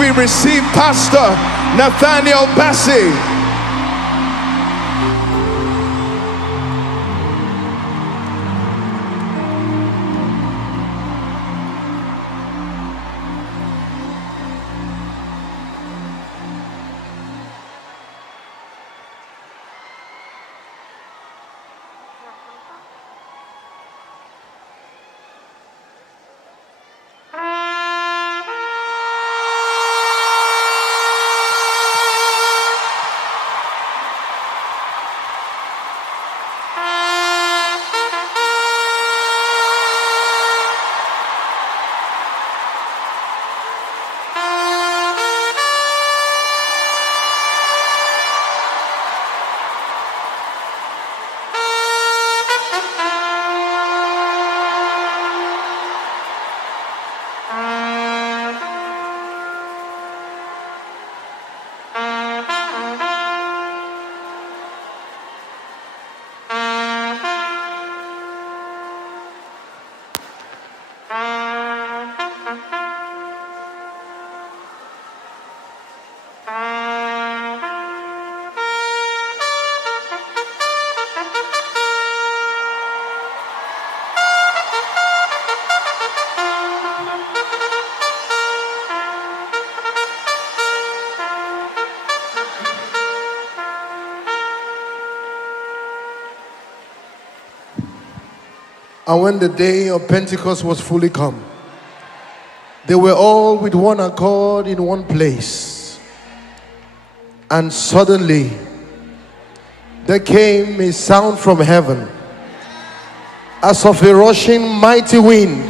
we receive Pastor Nathaniel Bassey. And when the day of Pentecost was fully come, they were all with one accord in one place. And suddenly there came a sound from heaven, as of a rushing mighty wind,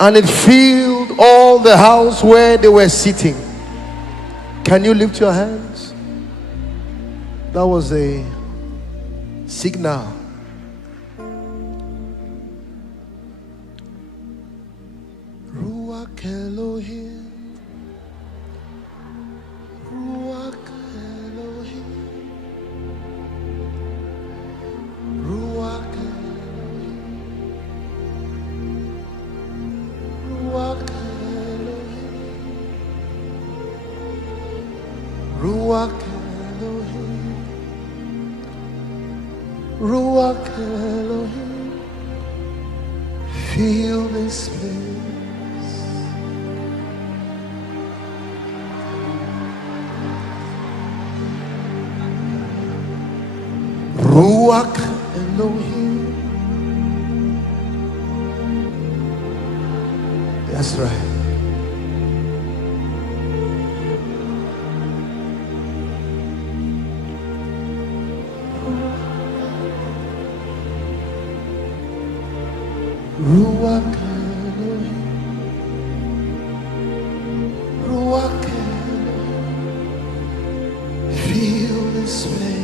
and it filled all the house where they were sitting. Can you lift your hands? That was a signal. Ruach Elohim, Ruach Elohim, Ruach Elohim, Ruach Elohim, Ruach Elohim, Ruach Elohim, feel this place. Ruach Elohim. That's right. Ruach Elohim. Ruach Elohim. Feel this place.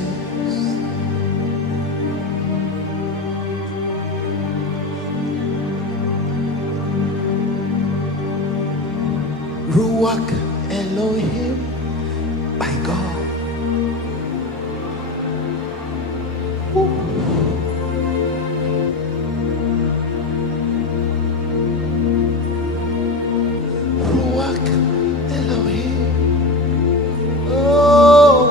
Ruach Elohim, my God. Ooh. Ruach Elohim, oh.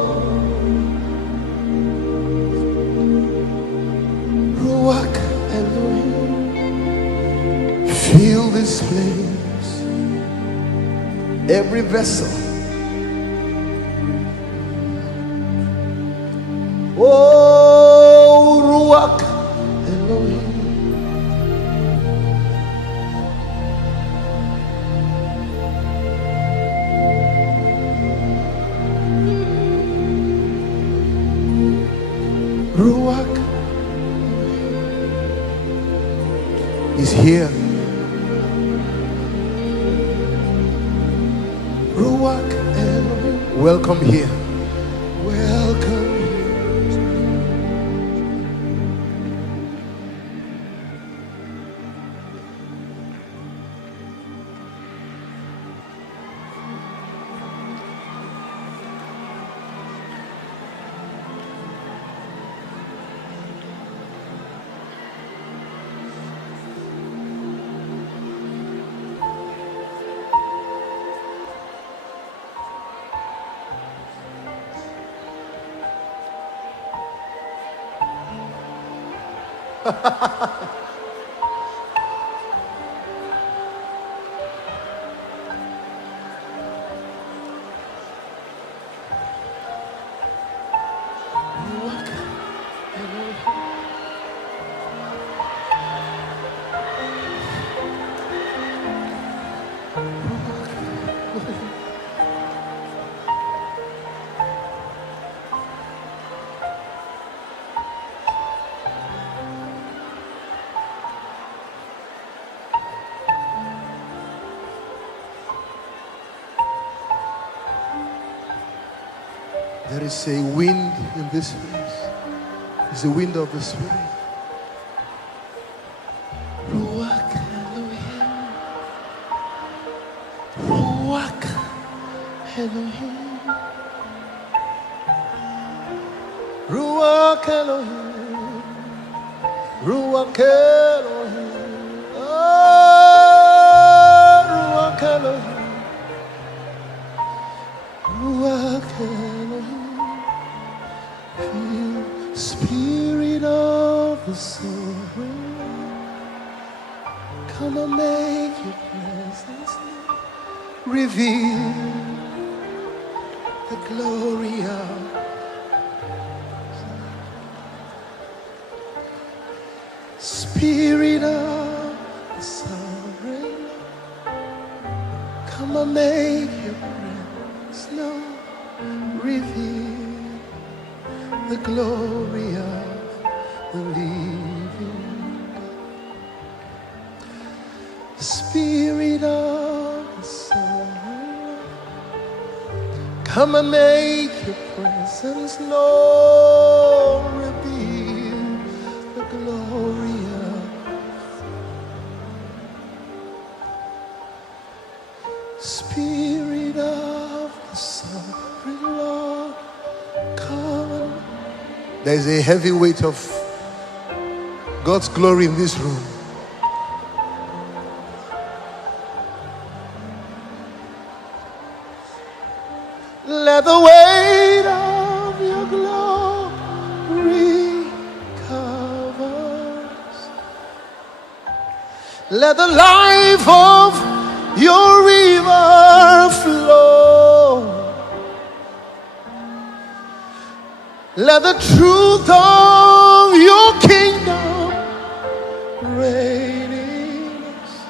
Ruach Elohim, feel this place. Every vessel, oh, Ruach Elohim, Ruach is here. Ruach Elohim, welcome here. Welcome here. There is a wind in this place. It's the wind of the Spirit. Ruach Elohim. Ruach Elohim. Ruach Elohim. Ruach Elohim. Oh, Ruach Elohim. Ruach Elohim. Spirit of the sovereign, come and make your presence known. Reveal the glory of Spirit of the sovereign, come and make your presence known. Reveal the glory of the living God. Spirit of the sovereign, come and make your presence known. Reveal the glory of Spirit of the sovereign Lord, come. There's a heavy weight of God's glory in this room. Let the weight of your glory cover us. Let the life of your river flow. Let the truth of your kingdom reign in us.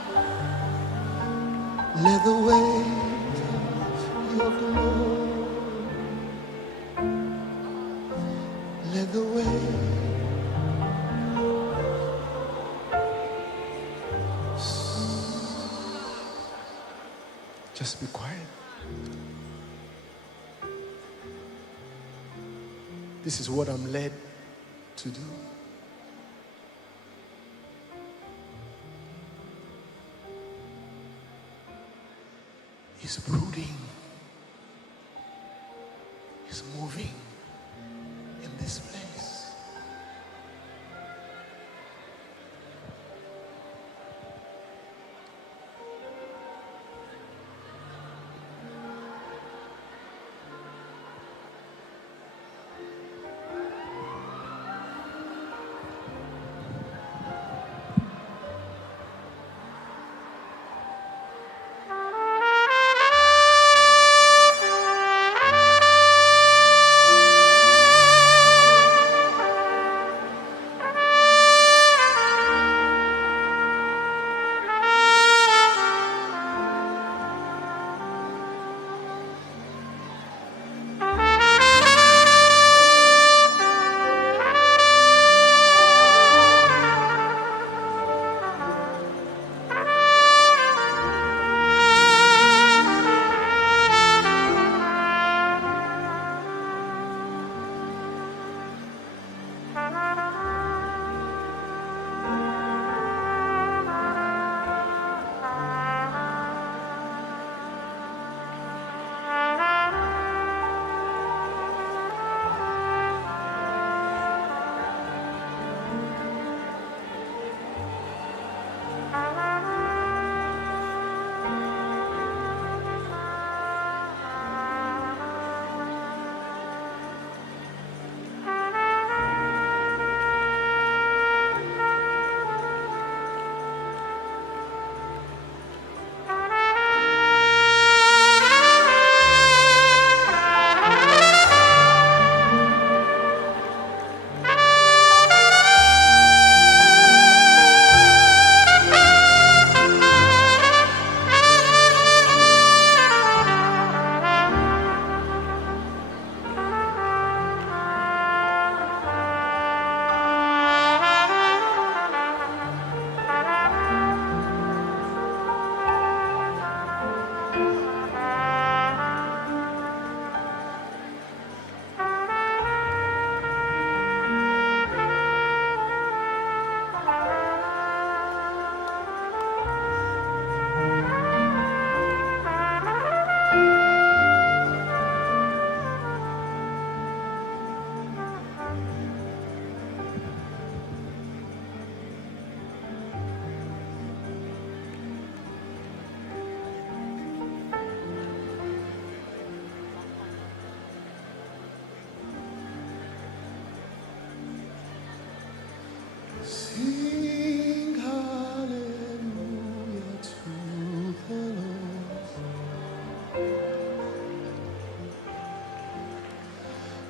Let the weight of your glory, let the weight. Just be quiet. This is what I'm led to do. He's brooding. He's moving in this place.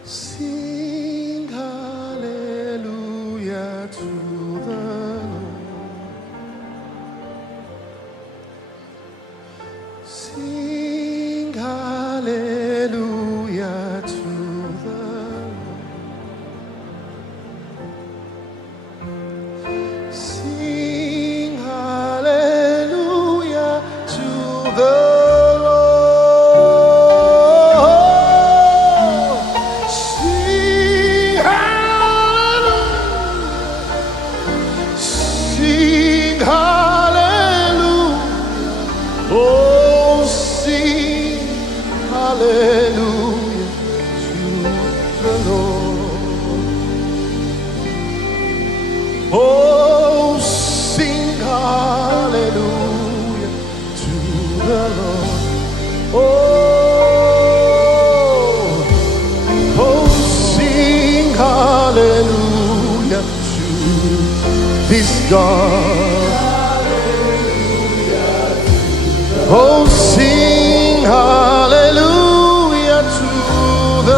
Sing hallelujah to the Lord. Sing hallelujah to the Lord. Sing hallelujah to the Oh, sing hallelujah to the Lord. Oh, sing hallelujah to this God. Oh, sing hallelujah to the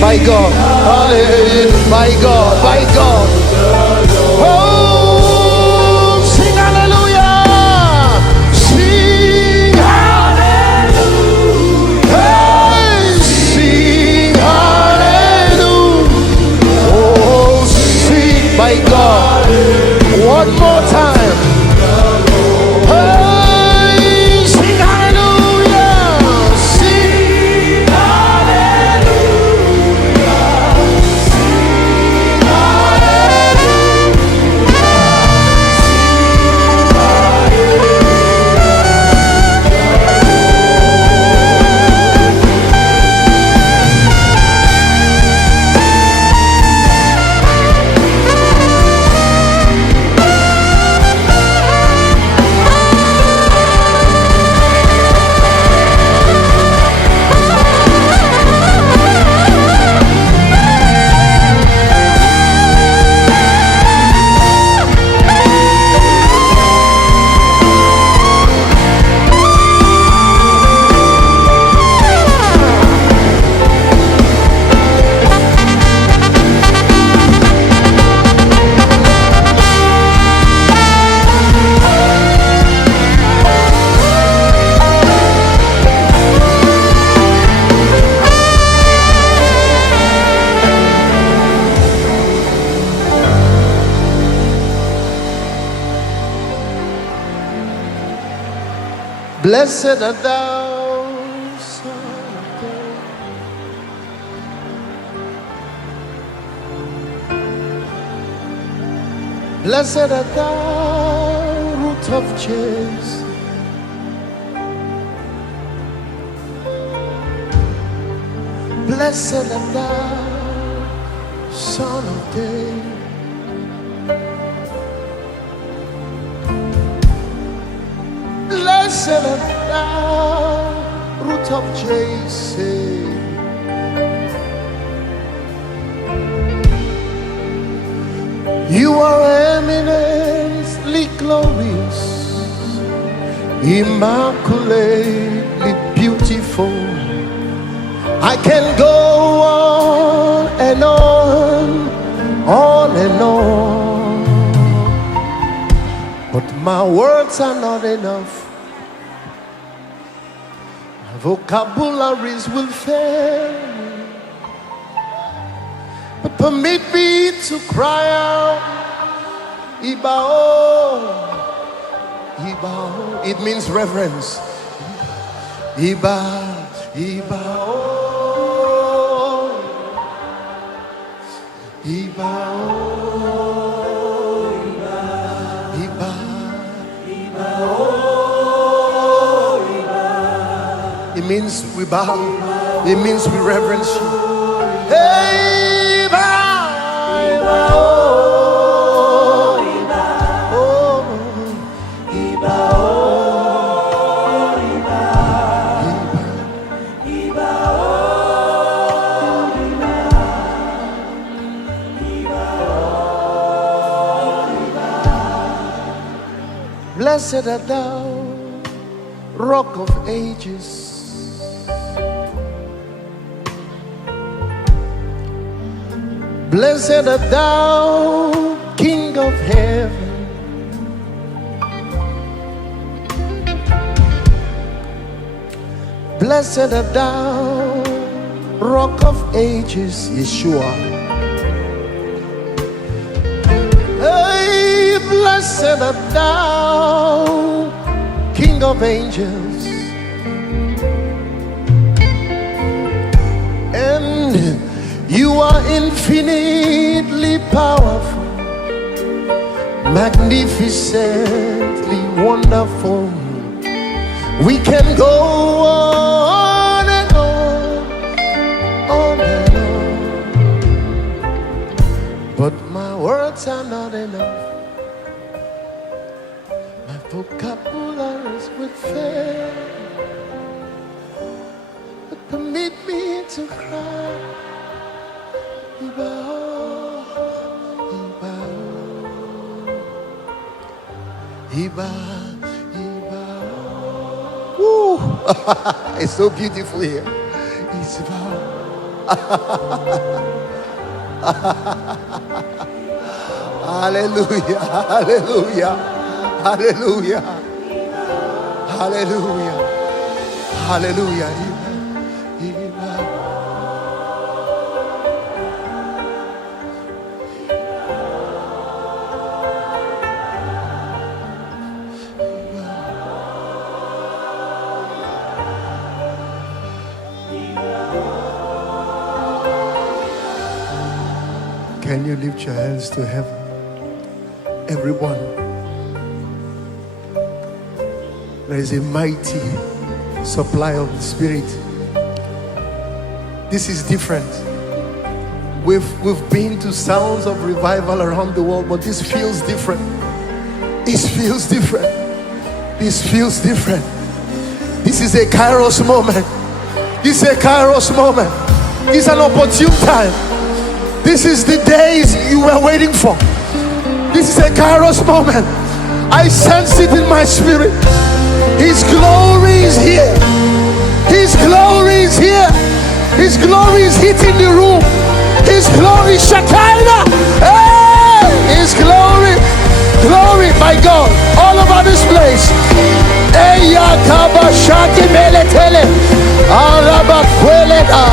by God, hallelujah, by God, by God. Oh, sing hallelujah, sing hallelujah, hey, sing hallelujah. Oh, sing by God. One more time. Hey, sing hallelujah, sing blessed art thou, Son of David. Blessed art thou, root of Jesse. Blessed art thou, Son of David. Blessed art thou, root of Jesse. You are eminently glorious, immaculately beautiful. I can go on and on and on, but my words are not enough. My vocabularies will fail me. But permit me to cry out, Ibao, Ibao. It means reverence. Iba, Ibao, Ibao, Iba, Ibao. It means we bow. It means we reverence you. Hey! Blessed art thou, Rock of Ages. Blessed art thou, King of Heaven. Blessed art thou, Rock of Ages, Yeshua. Hey, blessed art thou, King of Angels. And you are infinitely powerful, magnificently wonderful. We can go on and on and on, but my words are not enough. My vocabularies would fail, but permit me to cry. Iba, Iba, Iba. Woo! It's so beautiful here. It's about hallelujah, hallelujah, hallelujah, hallelujah, hallelujah. Can you lift your hands to heaven? Everyone. There is a mighty supply of the Spirit. This is different. We've been to sounds of revival around the world, but this feels different. This feels different. This feels different. This is a Kairos moment. This is a Kairos moment. This is an opportune time. This is the days you were waiting for. This is a Kairos moment. I sense it in my spirit. His glory is here. His glory is here. His glory is hitting the room. His glory, Shekinah. Hey! His glory, glory, my God, all over this place. Eya kabashaki meletele, arabakweleda.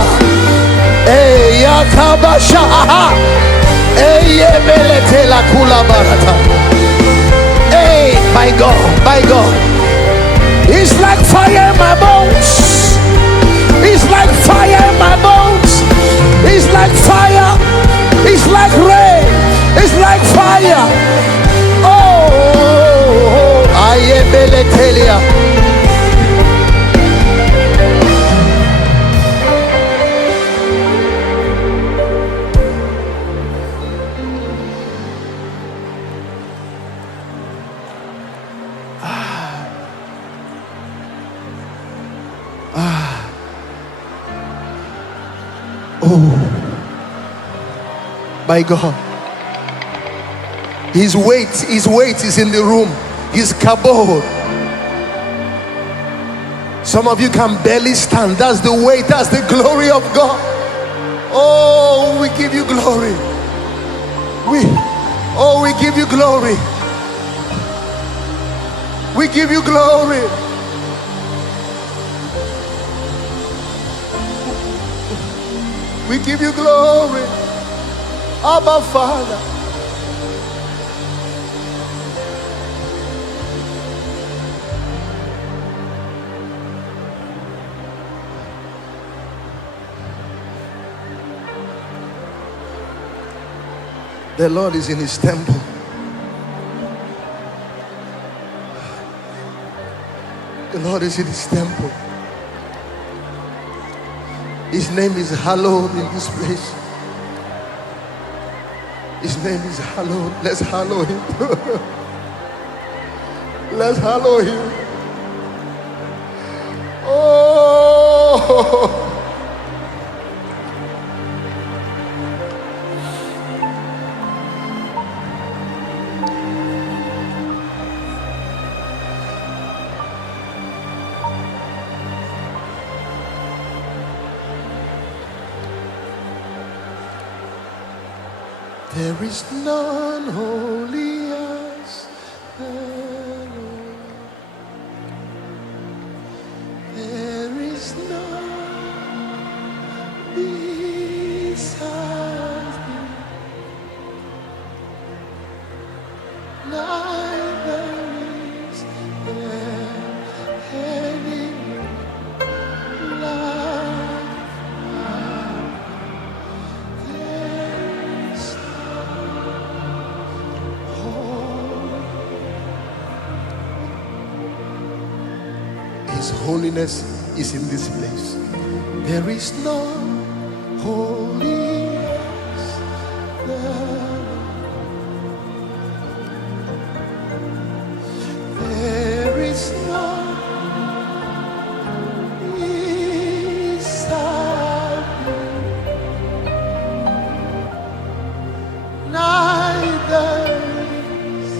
Eya kabasha, aha. Eye meletela kula barata. Hey, my God, my God. It's like fire in my bones. It's like fire in my bones. It's like fire. It's like rain. It's like fire. Oh, I am Beletelia. My God, his weight is in the room. His kabod. Some of you can barely stand. That's the weight, that's the glory of God. Oh, we give you glory. We give you glory. We give you glory. We give you glory. Abba, Father. The Lord is in his temple. The Lord is in his temple. His name is hallowed in this place. His name is hallowed. Let's hallow him. Let's hallow him. Oh, There is none holy as the Lord. There is none beside Thee. Neither is there any like His holiness is in this place. There is no holy as the Lord. There is none beside Thee. Neither is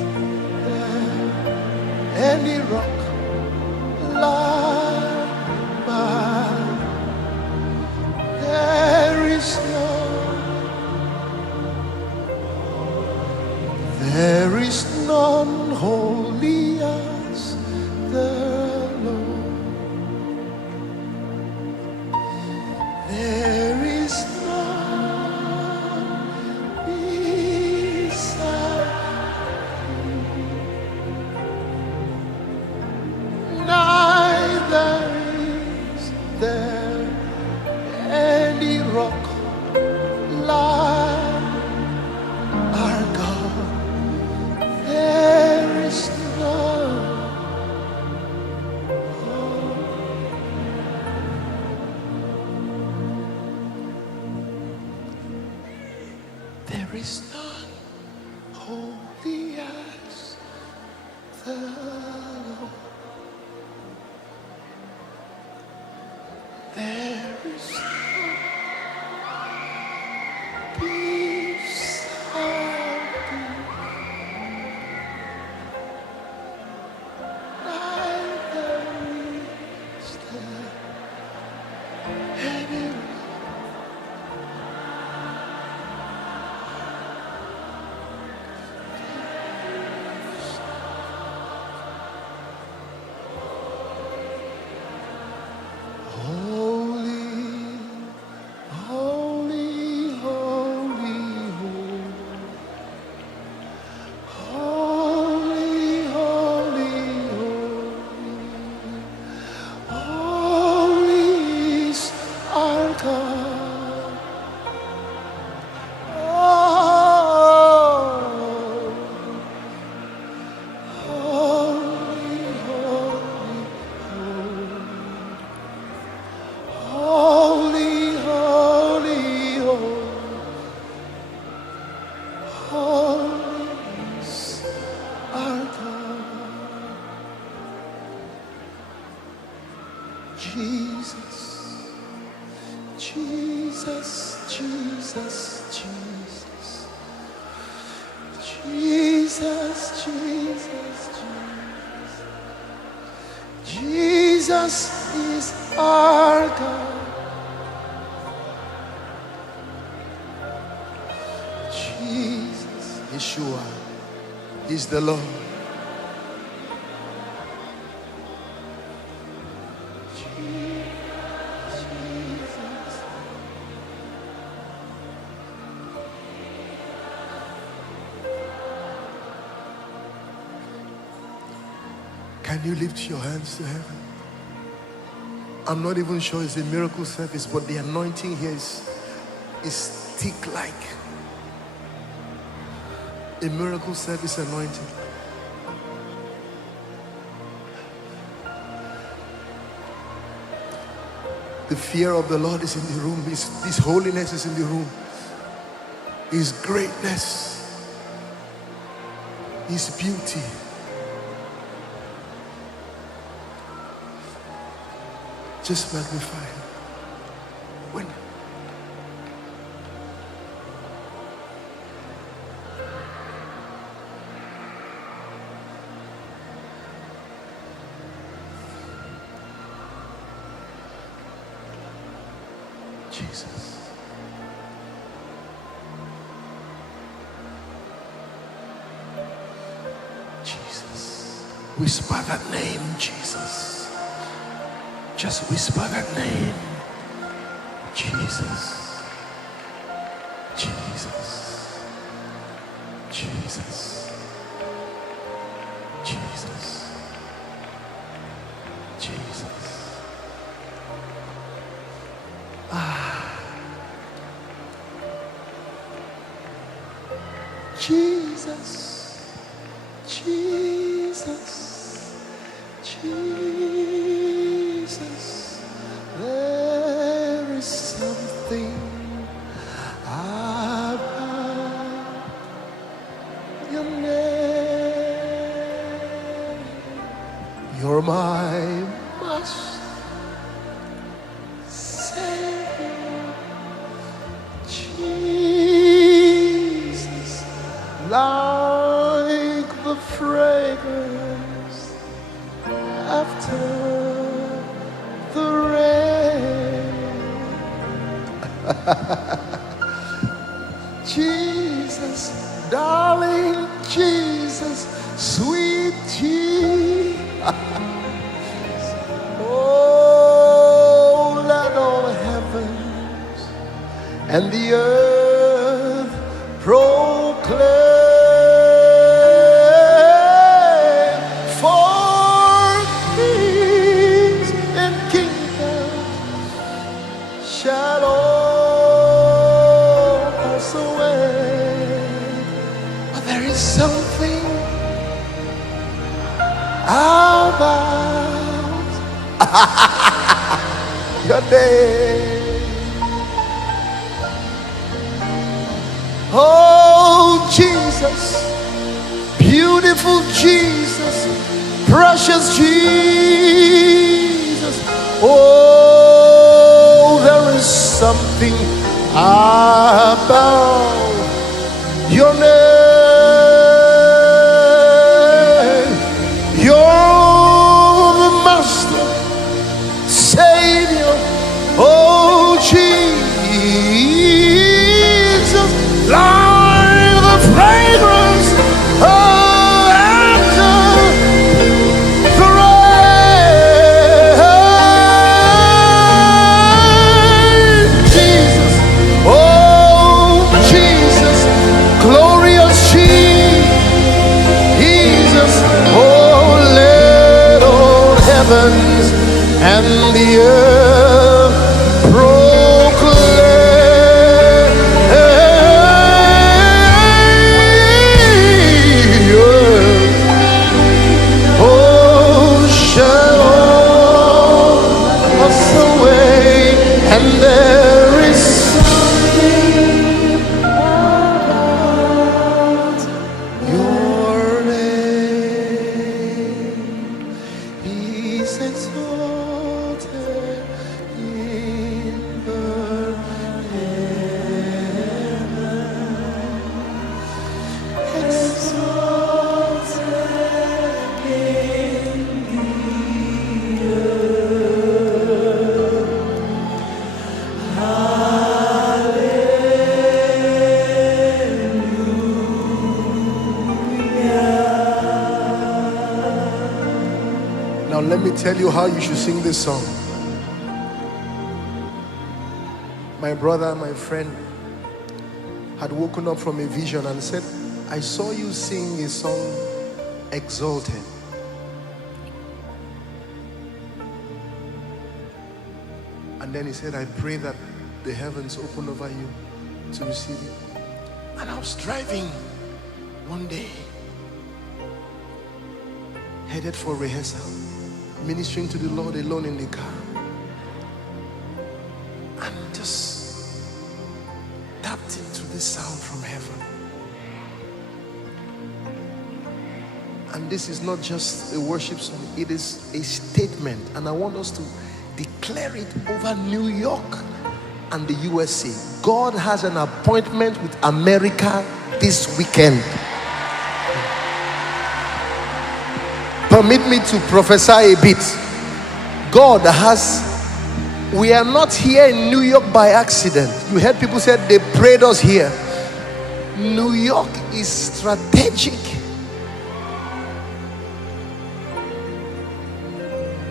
there any rock like mine. There is none holy as the Lord. There is none beside Thee. Neither is there any rock like our God. There is none. There is none holy as the Lord. There is none beside Thee. Neither is there any holy, holy, holy, holy, holy, holy, holy is our God. Oh, holy, holy, holy, holy, holy is our God. Jesus, Jesus, Jesus, Jesus, Jesus, Jesus, Jesus is our God. Jesus, Yeshua is the Lord. Jesus. Can you lift your hands to heaven? I'm not even sure it's a miracle service, but the anointing here is thick like a miracle service anointing. The fear of the Lord is in the room. His holiness is in the room. His greatness, His beauty. Just magnify Him. When Jesus. Whisper that name, Jesus. Just whisper that name. Jesus. Jesus. Jesus. Jesus. Jesus. Jesus. Jesus. Jesus. There is something about your name. You're my master, Savior. Jesus, like the fragrance after the rain. Jesus, darling Jesus, sweet Jesus. Oh, let all heavens and the earth proclaim, for kings and kingdoms shall all pass away. But there is something about your name. Oh, Jesus, beautiful Jesus, precious Jesus. Oh, there is something about your name. You're the Master, Savior. Oh, Jesus, like the fragrance after the rain. Jesus, oh Jesus, glorious Jesus, oh let all heavens and the earth proclaim. Oh, shall all pass away, and there is something about your name. He's exalted in the heaven, exalted in the earth. Now let me tell you how you should sing this song. My brother, my friend, had woken up from a vision and said, I saw you sing a song, Exalted. And then he said, I pray that the heavens open over you to receive it. And I was driving one day, headed for rehearsal, ministering to the Lord alone in the car, and just tapped into this sound from heaven. And this is not just a worship song, it is a statement, and I want us to declare it over New York and the USA. God has an appointment with America this weekend. Permit me to prophesy a bit. God has, we are not here in New York by accident. You heard people say they prayed us here. New York is strategic.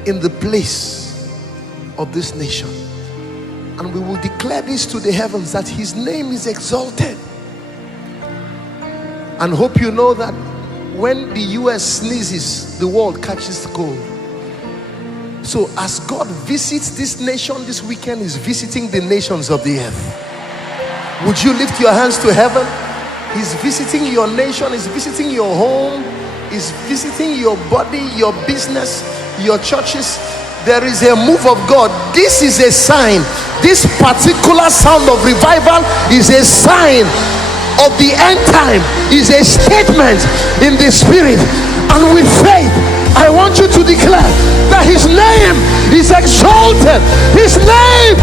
in the place of this nation. And we will declare this to the heavens, that his name is exalted. And hope you know that when the US sneezes, the world catches cold. So as God visits this nation this weekend, is visiting the nations of the earth. Would you lift your hands to heaven? He's visiting your nation, he's visiting your home, he's visiting your body, your business, your churches. There is a move of God. This is a sign. This particular sound of revival is a sign of the end time, is a statement in the spirit. And with faith, I want you to declare that his name is exalted, his name